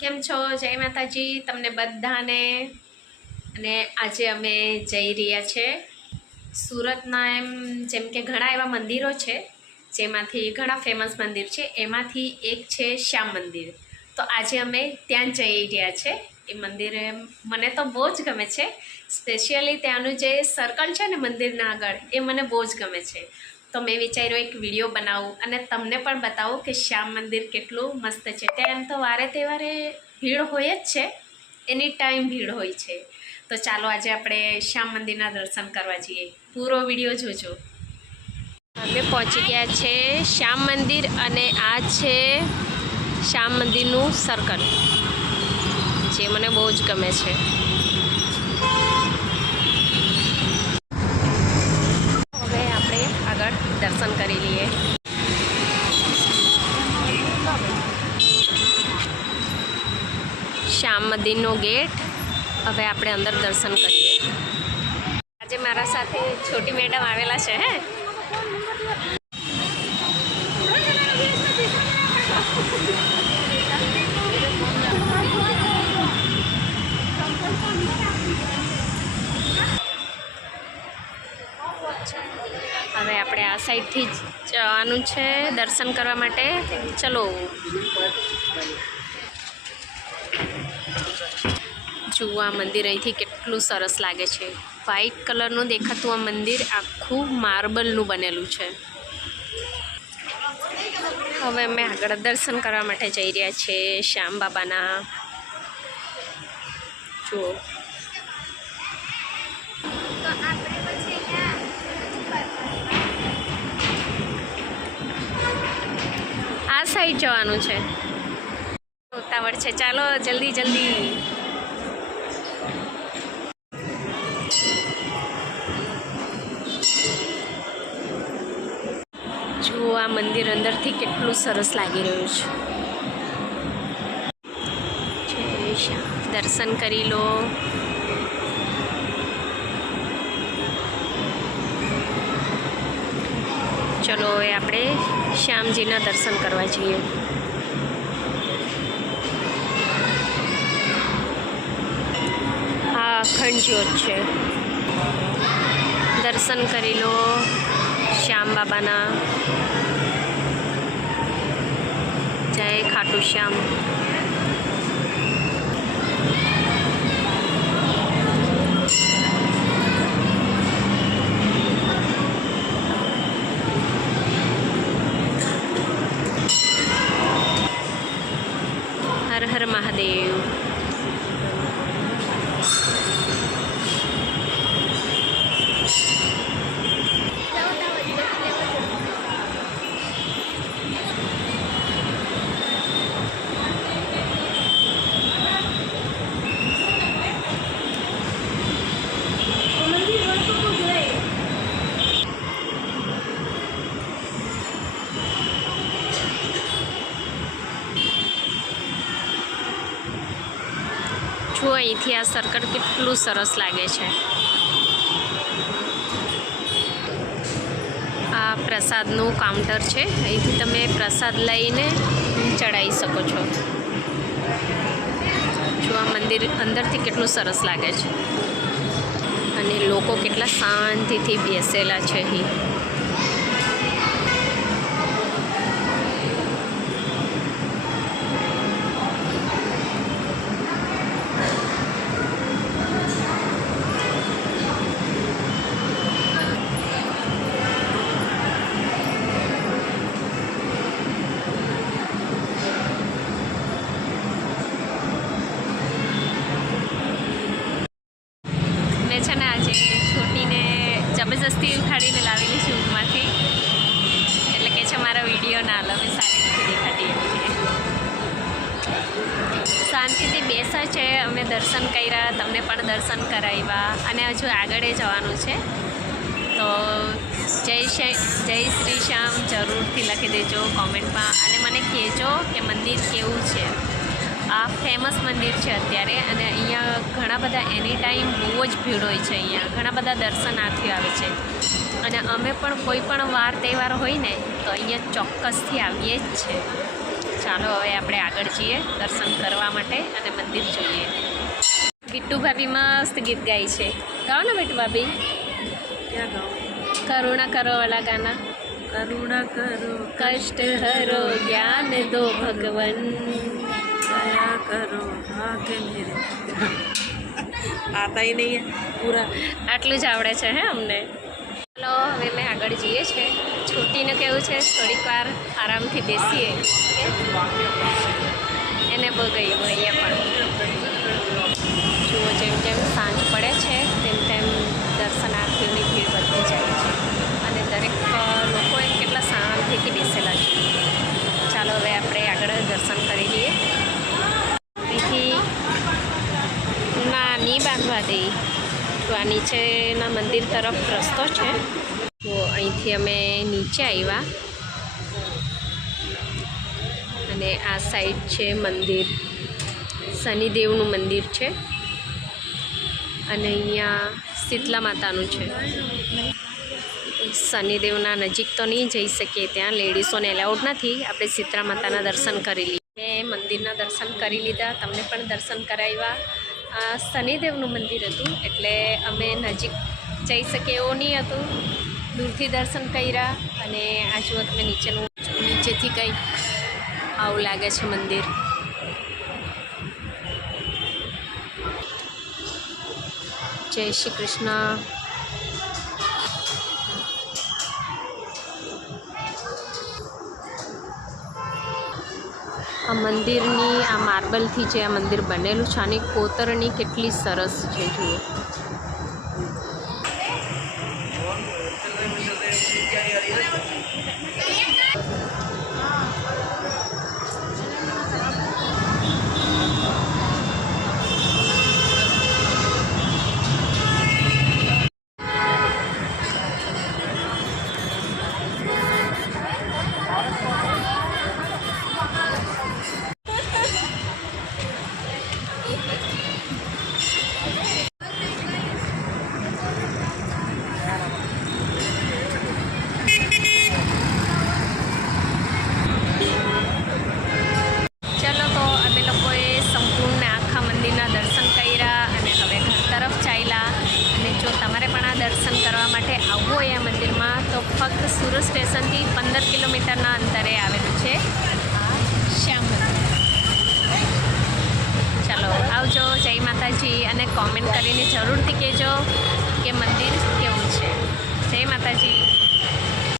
કેમ છો? જય માતાજી તમને બધાને। અને આજે અમે જઈ રહ્યા છે સુરતના, જેમ કે ઘણા એવા મંદિરો છે જેમાંથી ઘણા ફેમસ મંદિર છે, એમાંથી એક છે શ્યામ મંદિર। તો આજે અમે ત્યાં જઈ રહ્યા છે। એ મંદિર મને તો બહુ જ ગમે છે, સ્પેશિયલી ત્યાંનું જે સર્કલ છે ને મંદિરના આગળ, એ મને બહુ જ ગમે છે। તો મેં વિચાર્યું એક વિડીયો બનાવું અને તમને પણ બતાવું કે શ્યામ મંદિર કેટલું મસ્ત છે। ત્યાં એમ તો વારે તહેવારે ભીડ હોય જ છે, એની ટાઈમ ભીડ હોય છે। તો ચાલો આજે આપણે શ્યામ મંદિરના દર્શન કરવા જઈએ, પૂરો વિડીયો જોજો। અમે પહોંચી ગયા છે શ્યામ મંદિર અને આ છે શ્યામ મંદિરનું સર્કલ, જે મને બહુ જ ગમે છે। હવે આપણે આગળ દર્શન કરી લઈએ। શ્યામ મંદિરનો ગેટ, હવે આપણે અંદર દર્શન કરીએ। આજે મારા સાથે છોટી મેડમ આવેલા છે। હે હવે આપણે આ સાઈડથી જ જવાનું છે દર્શન કરવા માટે, ચલો। જુઓ આ મંદિર અહીંથી કેટલું સરસ લાગે છે। વ્હાઈટ કલરનું દેખાતું આ મંદિર આખું માર્બલનું બનેલું છે। હવે અમે આગળ દર્શન કરવા માટે જઈ રહ્યા છીએ શ્યામ બાબાના। જુઓ આ સાઈડ જવાનું છે, ઉતાવળ છે, ચાલો જલ્દી જલ્દી। જુઓ આ મંદિર અંદરથી કેટલું સરસ લાગી રહ્યું છે। જય શ્યામ, દર્શન કરી લો। ચલો હવે આપણે શ્યામજીના દર્શન કરવા જઈએ। હા, અખંડ જ્યોત છે, દર્શન કરી લો શ્યામ બાબાના। જય ખાટુ શ્યામ। હર હર મહાદેવ। જુઓ અહીંથી આ સર્કલ કેટલું સરસ લાગે છે। આ પ્રસાદનું કાઉન્ટર છે, અહીંથી તમે પ્રસાદ લઈને ચડાવી શકો છો। જો આ મંદિર અંદરથી કેટલું સરસ લાગે છે અને લોકો કેટલા શાંતિથી બેસેલા છે અહીં। મેં છે ને આજે છોટીને જબરજસ્તી ઉખાડીને લાવેલી છું ઊંઘમાંથી, એટલે કે છે મારા વિડીયો ના લો, મેં સારી નથી દેખાતી એમ કે શાંતિથી બેસે છે। અમે દર્શન કર્યા, તમને પણ દર્શન કરાવ્યા અને હજુ આગળ જવાનું છે। તો જય શ્રી શ્યામ જરૂરથી લખી દેજો કોમેન્ટમાં અને મને કહેજો કે મંદિર કેવું છે। આ ફેમસ મંદિર છે અત્યારે, અને અહીંયા ઘણા બધા એની ટાઈમ બહુ જ ભીડ હોય છે। અહીંયા ઘણા બધા દર્શનાર્થીઓ આવે છે અને અમે પણ કોઈ પણ વાર તહેવાર હોય ને તો અહીંયા ચોક્કસથી આવીએ જ છે। ચાલો હવે આપણે આગળ જઈએ દર્શન કરવા માટે અને મંદિર જોઈએ. બિટ્ટુ ભાભી મસ્ત ગીત ગાય છે. ગાઓ ને બિટ્ટુ ભાભી. ક્યાં ગાઉં? કરુણા કરો વાલા ગાના. કરુણા કરો કષ્ટ હરો જ્ઞાન દો ભગવન. दया करो आगे मेरे आता ही नहीं है पूरा. આટલું જ આવડે છે હે અમને. ચાલો હવે મેં આગળ જઈએ છીએ. છોટીને કેવું છે થોડીક વાર આરામથી બેસીએ. એને બહુ ગયું અહીંયા પણ જુઓ જેમ જેમ સાંજ પડે છે તેમ તેમ દર્શનાર્થીઓની ભીડ વધતી જાય છે અને દરેક લોકો એમ કેટલા શાંતિથી બેસેલા છે. ચાલો હવે આપણે આગળ દર્શન કરી લઈએ. અહીંથી નહીં બાંધવા દઈ તો આ નીચેના મંદિર તરફ રસ્તો છે. તો અહીંથી અમે નીચે આવ્યા અને આ સાઈડ છે મંદિર. શનિદેવનું મંદિર છે અને અહીંયા શીતલા માતાનું છે. શનિદેવના નજીક તો નહીં જઈ શકીએ, ત્યાં લેડીઝોને એલાઉડ નથી. આપણે શીતળા માતાના દર્શન કરી લઈએ. મેં મંદિરના દર્શન કરી લીધા, તમને પણ દર્શન કરાવ્યા. શનિદેવનું મંદિર હતું એટલે અમે નજીક જઈ શકીએ એવું નહીં હતું, દૂરથી દર્શન કર્યા. અને આ જુઓ તમે નીચેથી કંઈક આવું લાગે છે મંદિર. જય શ્રી કૃષ્ણ. આ મંદિરની આ માર્બલથી જે આ મંદિર બનેલું છે આની કોતરણી કેટલી સરસ છે જુઓ. દર્શન કરવા માટે આવવું હોય આ મંદિરમાં તો ફક્ત સુરત સ્ટેશનથી 15 કિલોમીટરના અંતરે આવેલું છે શ્યામ મંદિર. ચાલો આવજો. જય માતાજી. અને કોમેન્ટ કરીને જરૂરથી કહેજો કે મંદિર કેવું છે. જય માતાજી.